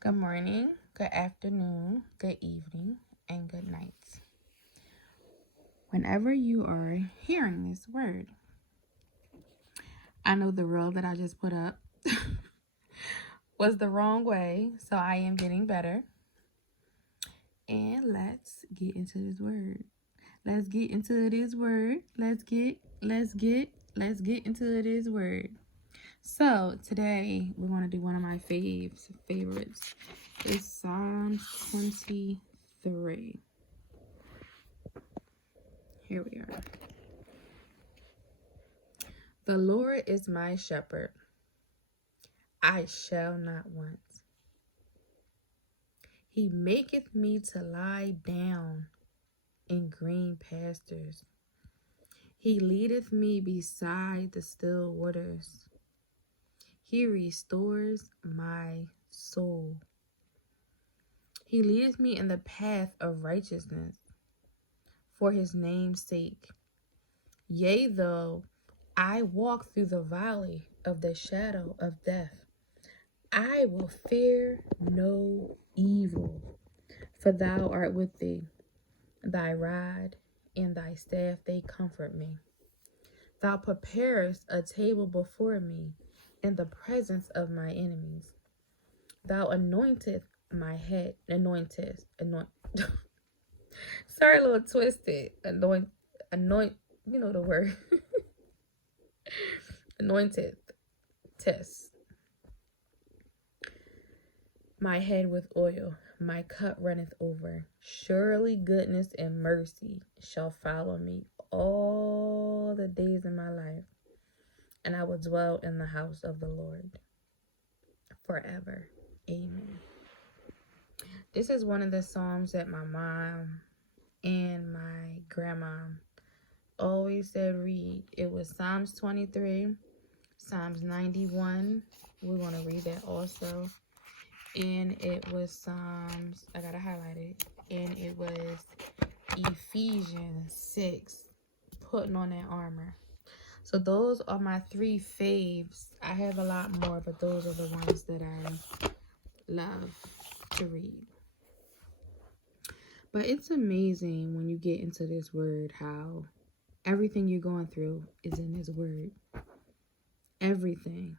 Good morning, good afternoon, good evening, and good night. Whenever you are hearing this word, I know the reel that I just put up was the wrong way, so I am getting better. And let's get into this word. Let's get into this word. Let's get into this word. So today we're going to do one of my favorites. It's Psalms 23. Here we are. The Lord is my shepherd. I shall not want. He maketh me to lie down in green pastures. He leadeth me beside the still waters. He restores my soul. He leadeth me in the path of righteousness for his name's sake. Yea, though I walk through the valley of the shadow of death, I will fear no evil, for thou art with thee. Thy rod and thy staff, they comfort me. Thou preparest a table before me in the presence of my enemies. Thou anointest my head, sorry, a little twisted. Anoint, you know the word. Anointed, test. My head with oil, my cup runneth over. Surely goodness and mercy shall follow me all the days of my life, and I will dwell in the house of the Lord forever. Amen. This is one of the Psalms that my mom and my grandma always said read. It was Psalms 23, Psalms 91. We're going to read that also. And it was Psalms, I gotta highlight it, and it was Ephesians 6, putting on that armor. So those are my three faves. I have a lot more, but those are the ones that I love to read. But it's amazing when you get into this word how everything you're going through is in this word. Everything.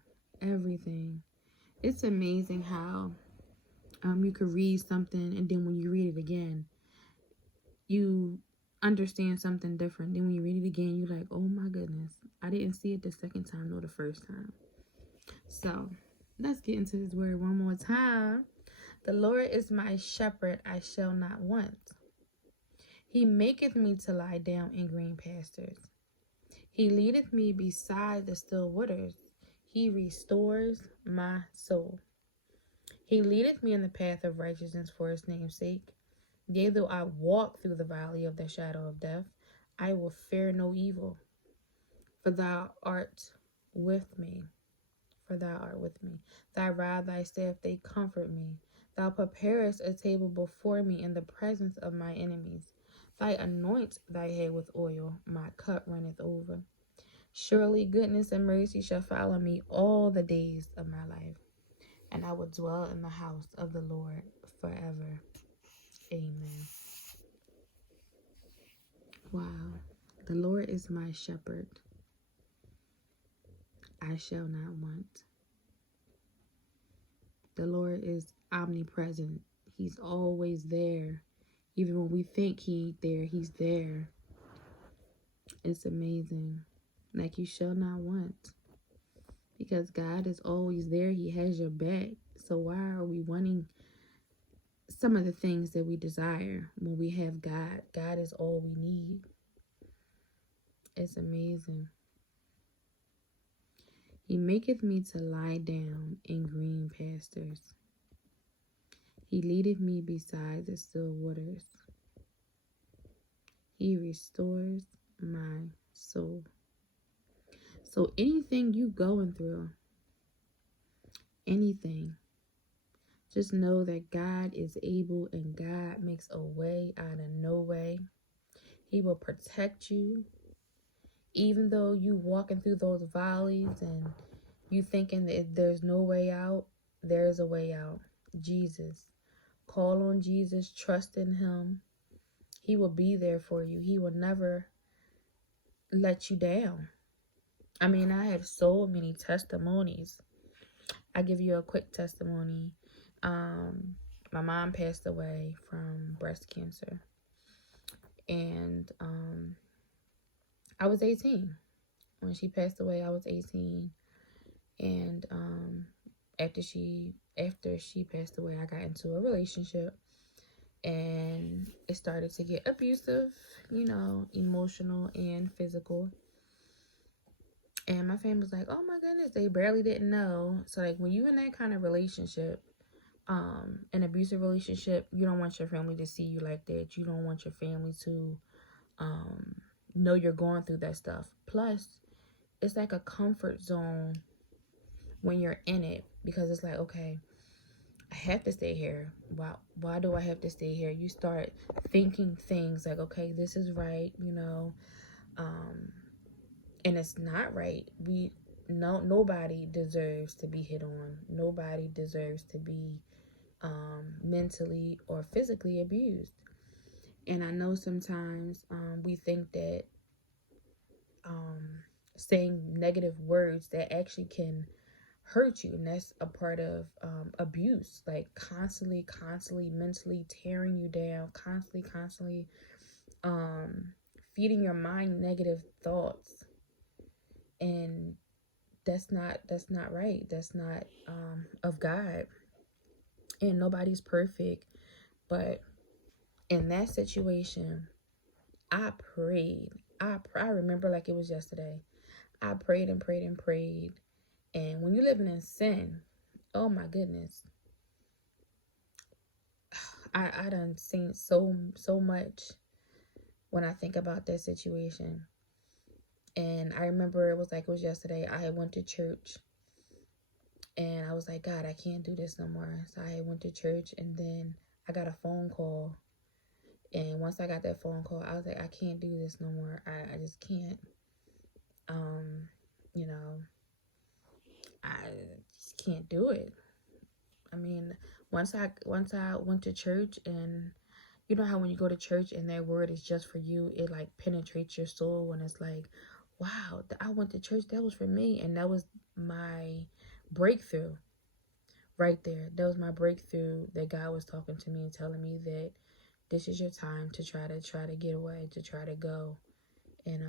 It's amazing how you could read something, and then when you read it again, you understand something different. Then when you read it again, you're like, oh my goodness, I didn't see it the second time nor the first time. So let's get into this word one more time. The Lord is my shepherd, I shall not want. He maketh me to lie down in green pastures. He leadeth me beside the still waters. He restores my soul. He leadeth me in the path of righteousness for his name's sake. Yea, though I walk through the valley of the shadow of death, I will fear no evil. For thou art with me. Thy rod, thy staff, they comfort me. Thou preparest a table before me in the presence of my enemies. Thou anoint thy head with oil, my cup runneth over. Surely goodness and mercy shall follow me all the days of my life, and I will dwell in the house of the Lord forever. Amen. Wow. The Lord is my shepherd. I shall not want. The Lord is omnipresent. He's always there. Even when we think he ain't there, he's there. It's amazing. Like you shall not want. Because God is always there. He has your back. So why are we wanting some of the things that we desire when we have God? God is all we need. It's amazing. He maketh me to lie down in green pastures. He leadeth me beside the still waters. He restores my soul. So anything you going through, anything, just know that God is able, and God makes a way out of no way. He will protect you. Even though you walking through those valleys and you thinking that there's no way out, there's a way out. Jesus. Call on Jesus, trust in him. He will be there for you. He will never let you down. I mean, I have so many testimonies. I give you a quick testimony. My mom passed away from breast cancer, and I was 18 when she passed away. I was 18, and after she passed away, I got into a relationship, and it started to get abusive, emotional and physical. And my family was like, oh my goodness, they barely didn't know. So like when you in that kind of relationship, an abusive relationship, you don't want your family to see you like that. You don't want your family to know you're going through that stuff. Plus, it's like a comfort zone when you're in it, because it's like, okay, I have to stay here. Why do I have to stay here? You start thinking things like, okay, this is right, and it's not right. Nobody deserves to be hit on. Nobody deserves to be mentally or physically abused. And I know sometimes we think that saying negative words that actually can hurt you, and that's a part of abuse, like constantly mentally tearing you down, constantly feeding your mind negative thoughts. And that's not right. That's not of God. And nobody's perfect, but in that situation, I prayed. I remember like it was yesterday. I prayed and prayed and prayed. And when you're living in sin, oh my goodness, I done seen so much when I think about that situation. And I remember it was yesterday. I had went to church, and I was like, God, I can't do this no more. So I went to church, and then I got a phone call. And once I got that phone call, I was like, I can't do this no more. I just can't. I just can't do it. I mean, once I went to church, and you know how when you go to church and that word is just for you, it like penetrates your soul, and it's like, wow, I went to church, that was for me. And that was my breakthrough right there. That was my breakthrough, that God was talking to me and telling me that this is your time to try to get away, to try to go. And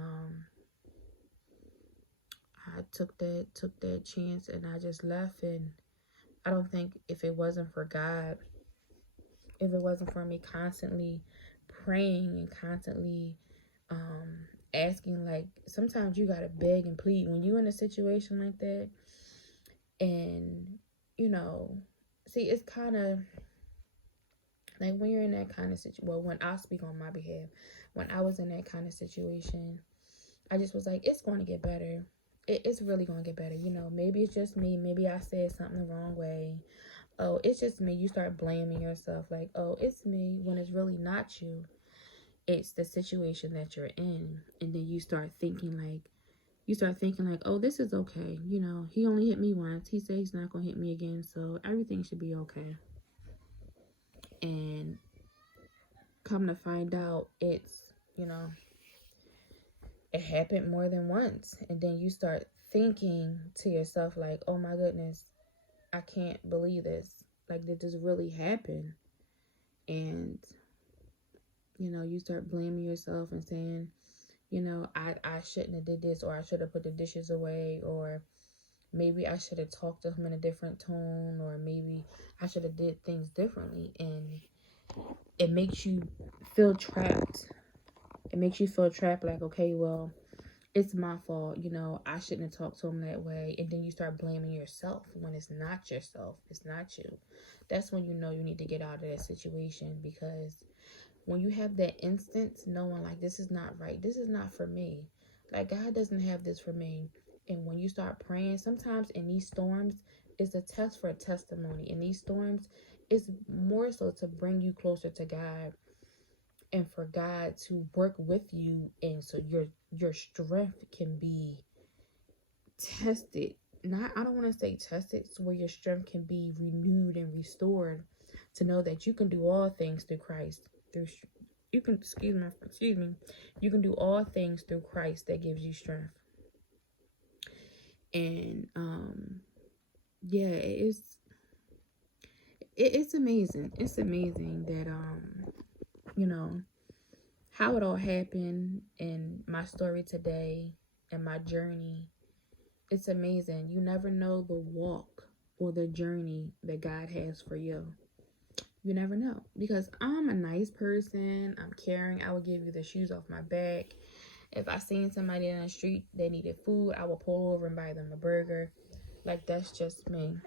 I took that chance, and I just left. And I don't think if it wasn't for God, if it wasn't for me constantly praying and constantly asking, like sometimes you gotta beg and plead when you in a situation like that. And see, it's kind of like when you're in that kind of situation. Well, when I speak on my behalf, when I was in that kind of situation, I just was like, it's going to get better. It's really going to get better. Maybe it's just me. Maybe I said something the wrong way. Oh, it's just me. You start blaming yourself like, oh, it's me, when it's really not you. It's the situation that you're in. And then you start thinking like, oh, this is okay. He only hit me once. He said he's not going to hit me again. So everything should be okay. And come to find out, it's, it happened more than once. And then you start thinking to yourself like, oh my goodness, I can't believe this. Like, did this really happen? And, you start blaming yourself and saying, I shouldn't have did this, or I should have put the dishes away, or maybe I should have talked to him in a different tone, or maybe I should have did things differently. And it makes you feel trapped. It makes you feel trapped like, okay, well, it's my fault. I shouldn't have talked to him that way. And then you start blaming yourself when it's not yourself. It's not you. That's when you need to get out of that situation, because when you have that instance knowing like, this is not right, this is not for me, like God doesn't have this for me. And when you start praying, sometimes in these storms, it's a test for a testimony. In these storms, it's more so to bring you closer to God, and for God to work with you, and so your strength can be tested I don't want to say tested, so where your strength can be renewed and restored, to know that you can do all things through Christ. You can, excuse me, you can do all things through Christ that gives you strength. And yeah, it's amazing. It's amazing that you know, how it all happened in my story today and my journey. It's amazing. You never know the walk or the journey that God has for you. You never know, because I'm a nice person. I'm caring. I would give you the shoes off my back. If I seen somebody in the street, they needed food, I will pull over and buy them a burger. Like, that's just me.